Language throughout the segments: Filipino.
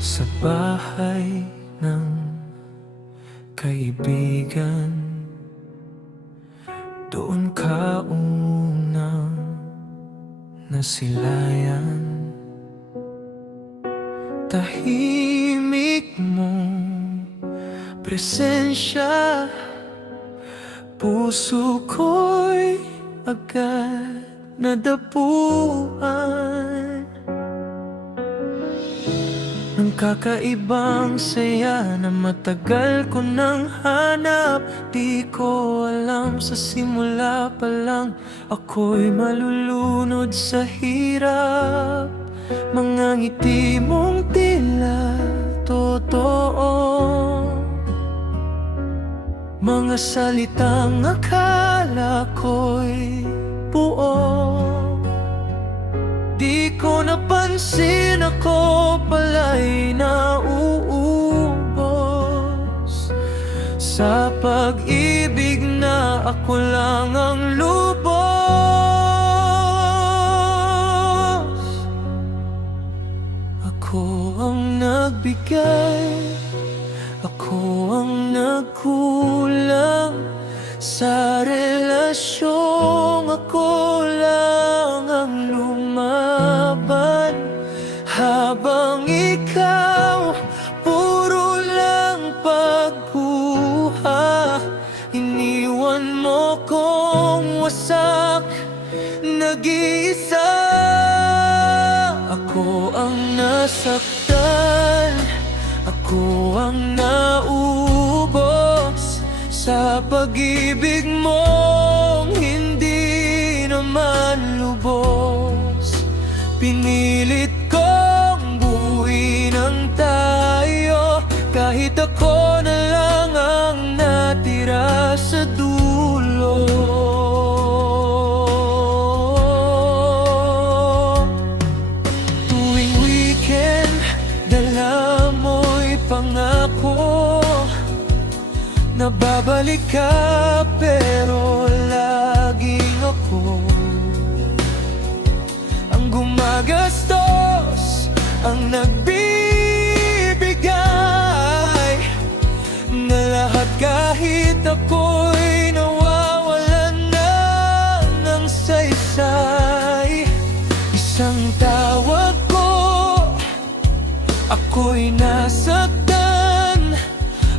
Sa bahay ng kaibigan, doon ka unang nasilayan. Tahimik mong presensya, puso ko'y agad nadapuan ng kakaibang saya na matagal ko nang hanap. Di ko alam sa simula pa lang ako'y malulunod sa hirap. Mga ngiti mong tila totoo, mga salitang akala ko'y buo. Di ko napansin ako pala'y nauubos sa pag-ibig na ako lang ang lubos. Ako ang nagbigay, ako ang nagkulang sa relasyong ako lang ang lumaban, habang ikaw puro lang pagkuha. Iniwan mo kong wasak, nag-iisa. Ako ang nasaktan, ako ang naubos sa pag-ibig mong hindi naman lubos. Pinilit kong buuin ang tayo, kahit ako na lang ang natira sa dulo. Tuwing weekend, dala mo'y pangako na babalik ka, pero laging ako ang gumagastos, ang nagbibigay na lahat, kahit ako'y nawawalan na ng saysay. Isang tawag ko, ako'y nasaktan.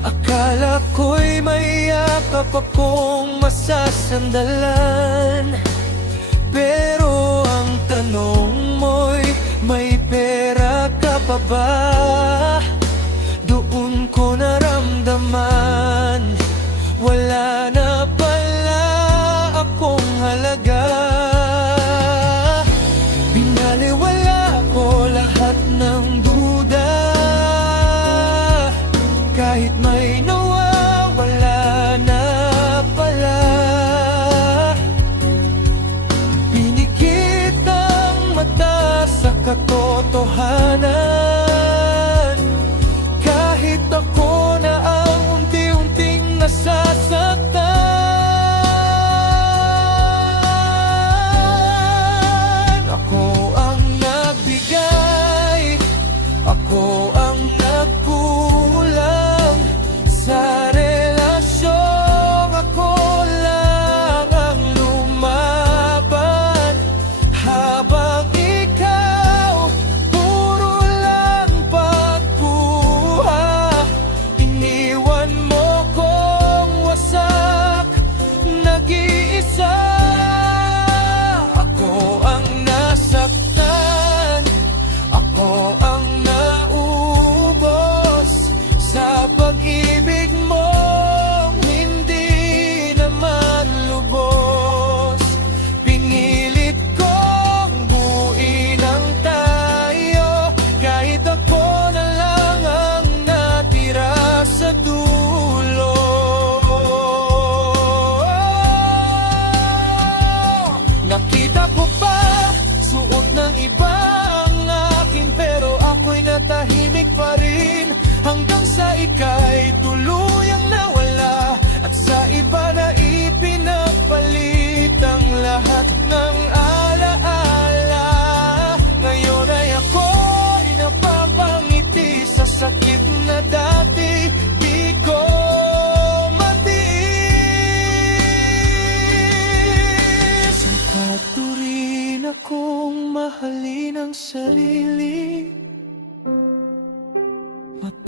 Akala ko'y may yakap akong masasandalan, pero ang tanong mo'y may pera ka pa ba? Doon ko naramdaman wala na pala akong halaga. Binaliwala ko lahat ng duda, kahit may nawawala na pala. Pinikit ang mata sa katotohanan,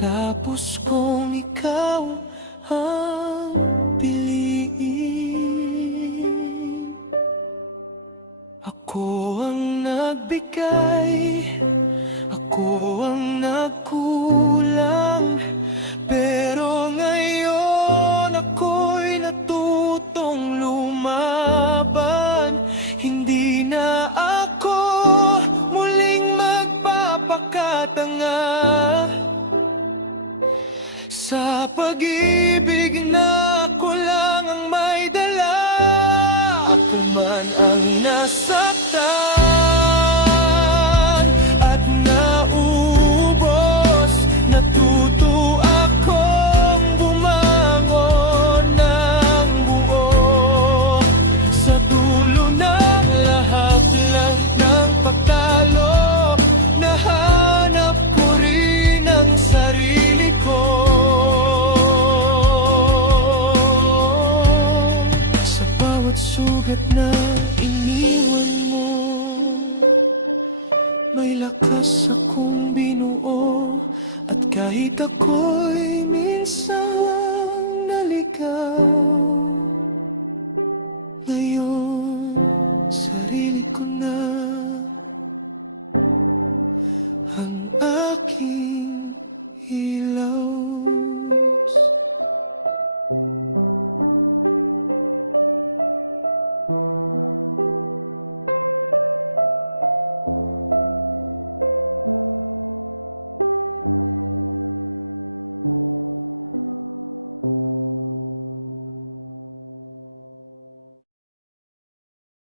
Tapos kung ikaw ang piliin, ako ang nagbigay, ako ang nagkulang, pero ngayon ako'y natutong lumaban. Hindi na ako muling magpapakatanga sa pag-ibig na ako lang ang may dala. Ako man ang nasaktan at naubos, natuto akong bumangon ng buo. Sa dulo ng lahat lang ng pagtalo, nahanap ko rin ang sarili ko. Sa bawat sugat na iniwan mo, may lakas akong binuo. At kahit ako'y minsan naligaw,